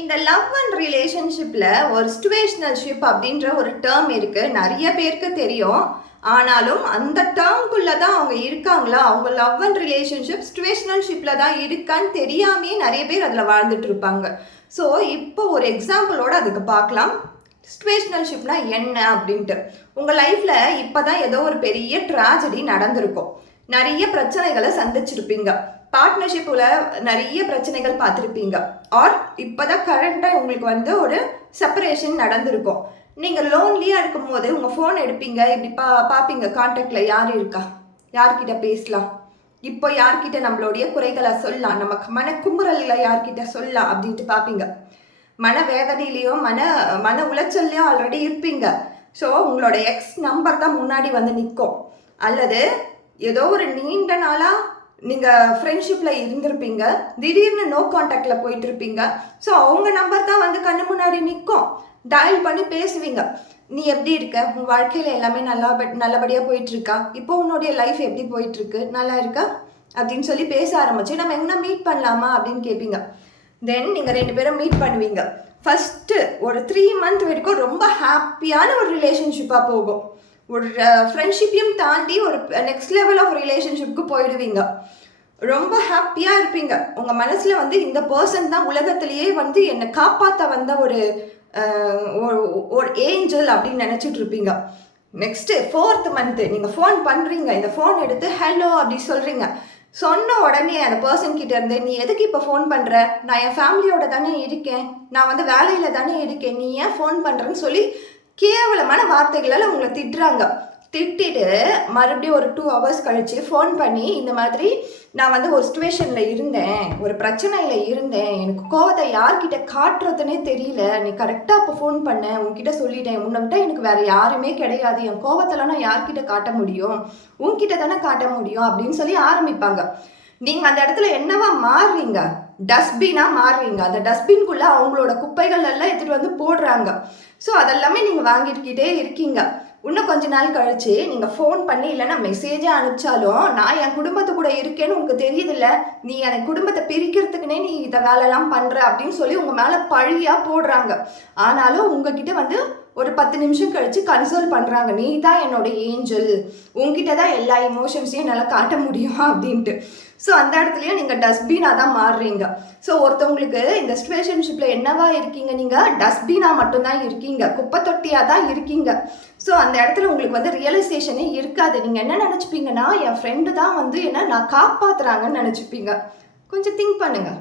இந்த love and ரிலேஷன்ஷிப்பில் ஒரு சிச்சுவேஷனல்ஷிப் அப்படின்ற ஒரு டேர்ம் இருக்குது. நிறைய பேருக்கு தெரியும். ஆனாலும் அந்த டேர்ம்குள்ளே தான் அவங்க இருக்காங்களா, அவங்க லவ் அண்ட் ரிலேஷன்ஷிப் சிச்சுவேஷனல்ஷிப்பில் தான் இருக்கான்னு தெரியாமே நிறைய பேர் அதில் வாழ்ந்துட்டு இருப்பாங்க. ஸோ இப்போ ஒரு எக்ஸாம்பிளோட அதுக்கு பார்க்கலாம். சிச்சுவேஷனல்ஷிப்னா என்ன அப்படின்ட்டு. உங்கள் லைஃப்பில் இப்போ தான் ஏதோ ஒரு பெரிய ட்ராஜடி நடந்திருக்கும். நிறைய பிரச்சனைகளை சந்திச்சிருப்பீங்க. பார்ட்னர்ஷிப்பில் நிறைய பிரச்சனைகள் பார்த்துருப்பீங்க. ஆர் இப்போ தான் கரண்ட்டாக உங்களுக்கு ஒரு செப்பரேஷன் நடந்திருக்கும். நீங்கள் லோன்லியாக இருக்கும்போது உங்கள் ஃபோன் எடுப்பீங்க, இப்படி பார்ப்பீங்க கான்டாக்டில் யார் இருக்கா, யார்கிட்ட பேசலாம், இப்போ யார்கிட்ட நம்மளுடைய குறைகளை சொல்லலாம், நம்ம மன குமுறலில் யார்கிட்ட சொல்லலாம் அப்படின்ட்டு பார்ப்பீங்க. மன வேதனையிலையோ மன உளைச்சல்லையோ ஆல்ரெடி இருப்பீங்க. ஸோ உங்களோட எக்ஸ் நம்பர் தான் முன்னாடி வந்து நிற்கும். அல்லது ஏதோ ஒரு நீண்ட நாளாக நீங்கள் ஃப்ரெண்ட்ஷிப்பில் இருந்திருப்பீங்க, திடீர்னு நோ கான்டாக்டில் போயிட்டு இருப்பீங்க. ஸோ அவங்க நம்பர் தான் வந்து கண்ணு முன்னாடி நிற்கும். டயல் பண்ணி பேசுவீங்க. நீ எப்படி இருக்க, உன் வாழ்க்கையில் எல்லாமே நல்லபடியாக போயிட்டுருக்கா, இப்போ உன்னுடைய லைஃப் எப்படி போயிட்டுருக்கு, நல்லா இருக்கா அப்படின்னு சொல்லி பேச ஆரம்பிச்சு, நம்ம எங்கன்னா மீட் பண்ணலாமா அப்படின்னு கேட்பீங்க. தென் நீங்கள் 2 பேரும் மீட் பண்ணுவீங்க. ஃபஸ்ட்டு ஒரு 3 மந்த் வரைக்கும் ரொம்ப ஹாப்பியான ஒரு ரிலேஷன்ஷிப்பாக போகும். ஒரு ஃப்ரெண்ட்ஷிப்பையும் தாண்டி ஒரு நெக்ஸ்ட் லெவல் ஆஃப் ரிலேஷன்ஷிப்க்கு போயிடுவீங்க. ரொம்ப ஹாப்பியாக இருப்பீங்க. உங்கள் மனசில் வந்து இந்த பர்சன் தான் உலகத்திலேயே வந்து என்னை காப்பாற்ற வந்த ஒரு ஏஞ்சல் அப்படின்னு நினச்சிட்டு இருப்பீங்க. நெக்ஸ்ட்டு 4th மந்த்து நீங்கள் ஃபோன் பண்ணுறீங்க. இந்த ஃபோன் எடுத்து ஹலோ அப்படி சொல்கிறீங்க. சொன்ன உடனே அந்த பர்சன் கிட்ட இருந்து, நீ எதுக்கு இப்போ ஃபோன் பண்ணுற, நான் என் ஃபேமிலியோட தானே இருக்கேன், நான் வந்து வேலையில் தானே இருக்கேன், நீ ஏன் ஃபோன் பண்ணுறேன்னு சொல்லி கேவலமான வார்த்தைகளால் உங்களை திட்டுறாங்க. திட்டிட்டு மறுபடியும் ஒரு 2 hours கழித்து ஃபோன் பண்ணி, இந்த மாதிரி நான் வந்து ஒரு சிச்சுவேஷனில் இருந்தேன், ஒரு பிரச்சனையில் இருந்தேன், எனக்கு கோவத்தை யார்கிட்ட காட்டுறதுனே தெரியல, நீ கரெக்டாக அப்போ ஃபோன் பண்ண, உன்கிட்ட சொல்லிட்டேன், உன்னை விட்டால் எனக்கு வேறு யாருமே கிடையாது, என் கோவத்தெல்லாம் நான் யார்கிட்ட காட்ட முடியும், உன்கிட்ட தானே காட்ட முடியும் அப்படின்னு சொல்லி ஆரம்பிப்பாங்க. நீங்கள் அந்த இடத்துல என்னவா மாறுறீங்க, டஸ்ட்பினாக மாறுறீங்க. அந்த டஸ்ட்பின்குள்ளே அவங்களோட குப்பைகள் எல்லாம் எடுத்துகிட்டு வந்து போடுறாங்க. ஸோ அதெல்லாமே நீங்கள் வாங்கிக்கிட்டே இருக்கீங்க. இன்னும் கொஞ்ச நாள் கழிச்சு நீங்கள் ஃபோன் பண்ணி இல்லைன்னா மெசேஜே அனுப்பிச்சாலும், நான் என் குடும்பத்து கூட இருக்கேன்னு உனக்கு தெரியுதில்ல, நீ என் குடும்பத்தை பிரிக்கிறதுக்குனே நீ இதை வேலைலாம் பண்ணுற அப்படின்னு சொல்லி உங்கள் மேலே பழியாக போடுறாங்க. ஆனாலும் உங்ககிட்ட வந்து ஒரு 10 நிமிஷம் கழித்து கன்சோல் பண்ணுறாங்க, நீ தான் என்னோட ஏஞ்சல், உங்ககிட்ட தான் எல்லா இமோஷன்ஸையும் என்னால் காட்ட முடியும் அப்படின்ட்டு. ஸோ அந்த இடத்துலையும் நீங்கள் டஸ்ட்பினாக தான் மாறுறீங்க. ஸோ ஒருத்தவங்களுக்கு இந்த சிச்சுவேஷன்ஷிப்பில் என்னவா இருக்கீங்க, நீங்கள் டஸ்ட்பினாக மட்டும்தான் இருக்கீங்க, குப்பை தொட்டியாக தான் இருக்கீங்க. ஸோ அந்த இடத்துல உங்களுக்கு வந்து ரியலைசேஷனே இருக்காது. நீங்கள் என்ன நினச்சிப்பீங்கன்னா, என் ஃப்ரெண்டு தான் வந்து என்ன நான் காப்பாற்றுறாங்கன்னு நினச்சிப்பீங்க. கொஞ்சம் திங்க் பண்ணுங்கள்.